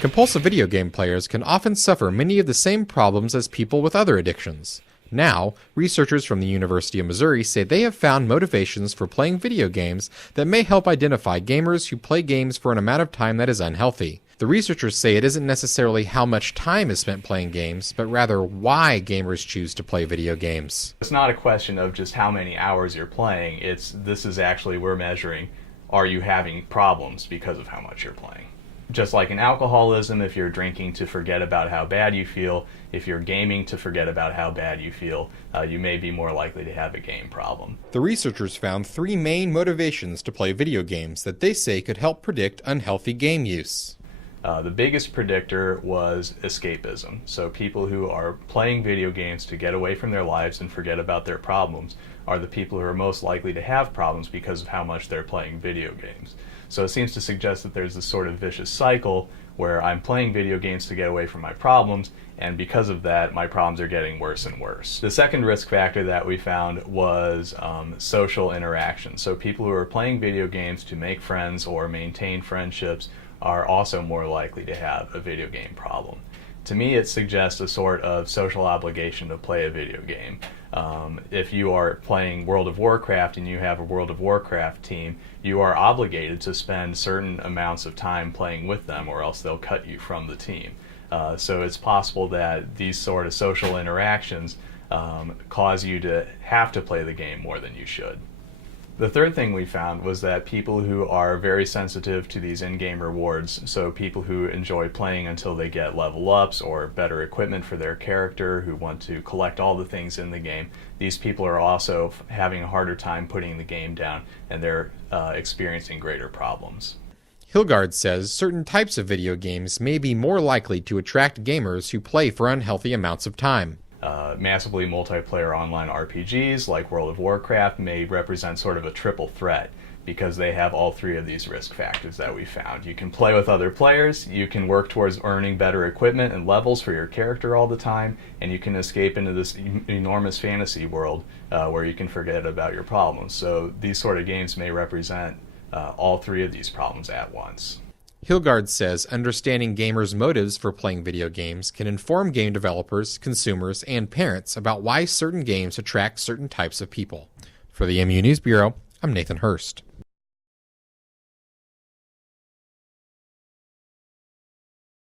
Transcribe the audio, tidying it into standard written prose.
Compulsive video game players can often suffer many of the same problems as people with other addictions. Now, researchers from the University of Missouri say they have found motivations for playing video games that may help identify gamers who play games for an amount of time that is unhealthy. The researchers say it isn't necessarily how much time is spent playing games, but rather why gamers choose to play video games. It's not a question of just how many hours you're playing. We're measuring, are you having problems because of how much you're playing? Just like in alcoholism, if you're drinking to forget about how bad you feel, if you're gaming to forget about how bad you feel, you may be more likely to have a game problem. The researchers found 3 main motivations to play video games that they say could help predict unhealthy game use. The biggest predictor was escapism. So people who are playing video games to get away from their lives and forget about their problems are the people who are most likely to have problems because of how much they're playing video games. So it seems to suggest that there's this sort of vicious cycle where I'm playing video games to get away from my problems, and because of that, my problems are getting worse and worse. The second risk factor that we found was social interaction. So people who are playing video games to make friends or maintain friendships are also more likely to have a video game problem. To me, it suggests a sort of social obligation to play a video game. If you are playing World of Warcraft and you have a World of Warcraft team, you are obligated to spend certain amounts of time playing with them, or else they'll cut you from the team. So it's possible that these sort of social interactions cause you to have to play the game more than you should. The third thing we found was that people who are very sensitive to these in-game rewards, so people who enjoy playing until they get level ups or better equipment for their character, who want to collect all the things in the game, these people are also having a harder time putting the game down, and they're experiencing greater problems. Hilgard says certain types of video games may be more likely to attract gamers who play for unhealthy amounts of time. Massively multiplayer online RPGs like World of Warcraft may represent sort of a triple threat because they have all 3 of these risk factors that we found. You can play with other players, you can work towards earning better equipment and levels for your character all the time, and you can escape into this enormous fantasy world where you can forget about your problems. So these sort of games may represent all 3 of these problems at once. Hilgard says understanding gamers' motives for playing video games can inform game developers, consumers, and parents about why certain games attract certain types of people. For the MU News Bureau, I'm Nathan Hurst.